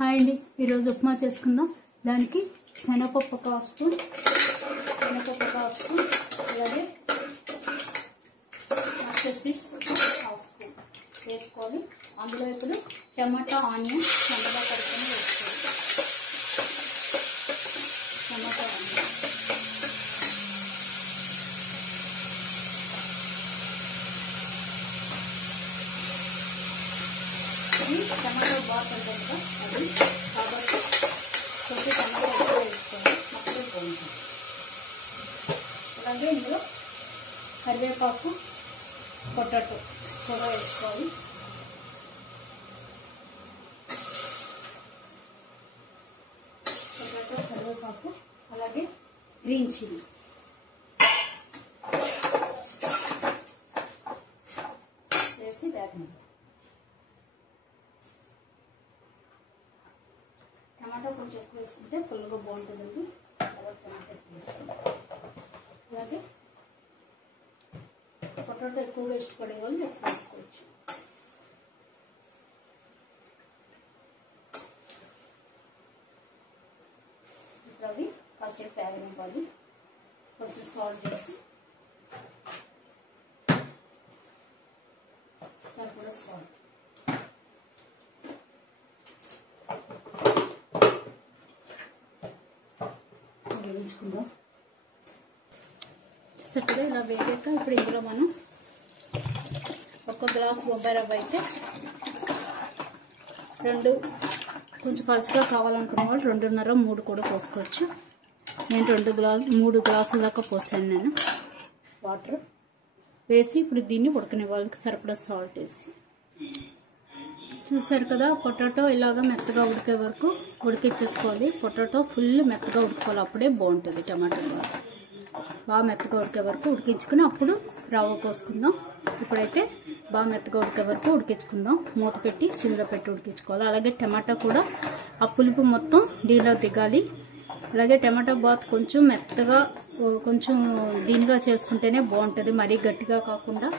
Hi అండి, ఈరోజు ఉప్మా చేసుకుందాం. దానికి శనగపప్పు ఒక హాఫ్ స్పూన్, అలాగే మస్టర్డ్ సీడ్స్ హాఫ్ స్పూన్ వేసుకోవాలి. అందులో ఇప్పుడు టమాటా, ఆనియన్ సన్నగా కడుక్కొని వేసుకోవాలి. టమాటా ఆనియన్ టమాటో బాగా పడుతుంది అది కాబట్టి కొంచెం టమాటో ఎక్కువ వేసుకోవాలి, అప్పుడు బాగుంటుంది. అలాగే ఇందులో కరివేపాకు, పొటాటో కూడా వేసుకోవాలి. పొటాటో, కరివేపాకు, అలాగే గ్రీన్ చిల్లీ వేసి వేగండి. టమాటా కొంచెం ఎక్కువ వేసుకుంటే పుల్లగా బాగుంటుంది కాబట్టి టమాటా ఎక్కువ వేసుకోండి. అలాగే పొటాటో ఎక్కువగా ఇష్టపడే వాళ్ళు ఎక్కువ వేసుకోవచ్చు. ఇప్పుడు అవి కాసేపు వేగనివ్వాలి. కొంచెం సాల్ట్ వేసి సరిపడా సాల్ట్ వేయించుకుందాం. చూసారు ఇలా వేగాక ఇప్పుడు ఇందులో మనం ఒక గ్లాస్ బొంబాయి రవ్వ అయితే కొంచెం పలుచగా కావాలనుకున్న వాళ్ళు 2.5, 3 కూడా పోసుకోవచ్చు. నేను 3 గ్లాసుల దాకా పోసాను. నేను వాటర్ వేసి ఇప్పుడు దీన్ని ఉడకనివ్వాలి. సరిపడా సాల్ట్ వేసి చూసారు కదా, పొటాటో ఇలాగా మెత్తగా ఉడికే వరకు ఉడికిచ్చేసుకోవాలి. పొటాటో ఫుల్ మెత్తగా ఉడుకోవాలి, అప్పుడే బాగుంటుంది. టమాటో బాగా మెత్తగా ఉడికే వరకు ఉడికించుకుని అప్పుడు రవ్వ పోసుకుందాం. ఇప్పుడైతే బాగా మెత్తగా ఉడికే వరకు ఉడికించుకుందాం. మూత పెట్టి సిమ్లో పెట్టి ఉడికించుకోవాలి. అలాగే టమాటా కూడా ఆ పులుపు మొత్తం దీనిలో దిగాలి. అలాగే టమాటా బాత్ కొంచెం మెత్తగా కొంచెం దీనిగా చేసుకుంటేనే బాగుంటుంది. మరీ గట్టిగా కాకుండా,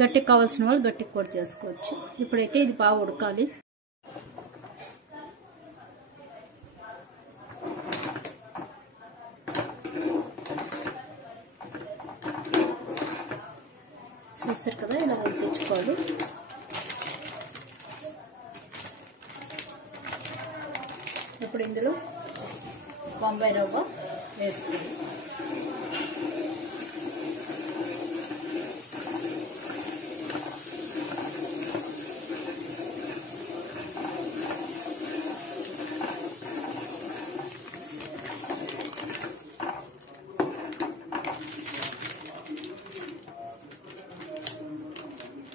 గట్టికి కావాల్సిన వాళ్ళు గట్టికి కూడా చేసుకోవచ్చు. ఇప్పుడైతే ఇది బాగా ఉడకాలి. చూసారు కదా, ఇలా ఉడికించుకోవాలి. ఇప్పుడు ఇందులో బొంబాయి రవ్వ వేసుకోవాలి.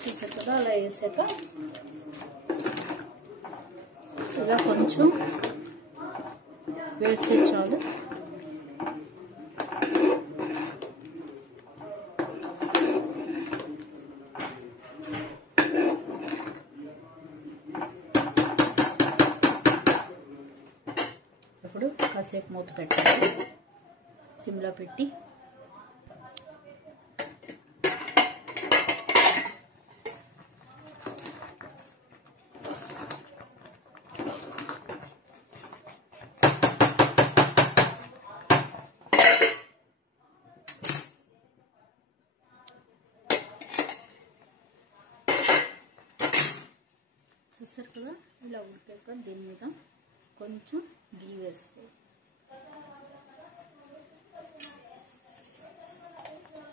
చూసారు కదా, అలా వేసాక ఇలా కొంచెం వేస్తే చాలు. ఇప్పుడు కాసేపు మూత పెట్టాలి సిమ్లో పెట్టి. చూసారు కదా, ఇలా ఉడికాక దీని మీద కొంచెం గీ వేసుకోవాలి.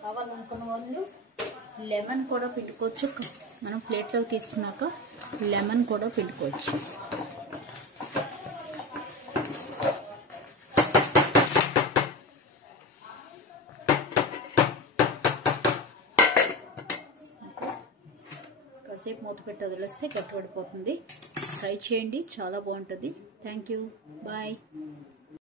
కావాలనుకున్న వాళ్ళు లెమన్ కూడా పెట్టుకోవచ్చు. మనం ప్లేట్లో తీసుకున్నాక లెమన్ కూడా పెట్టుకోవచ్చు. కాసేపు మూత పెట్టి వదిలేస్తే గట్టిపడిపోతుంది. ట్రై చేయండి, చాలా బాగుంటుంది. Thank you, bye.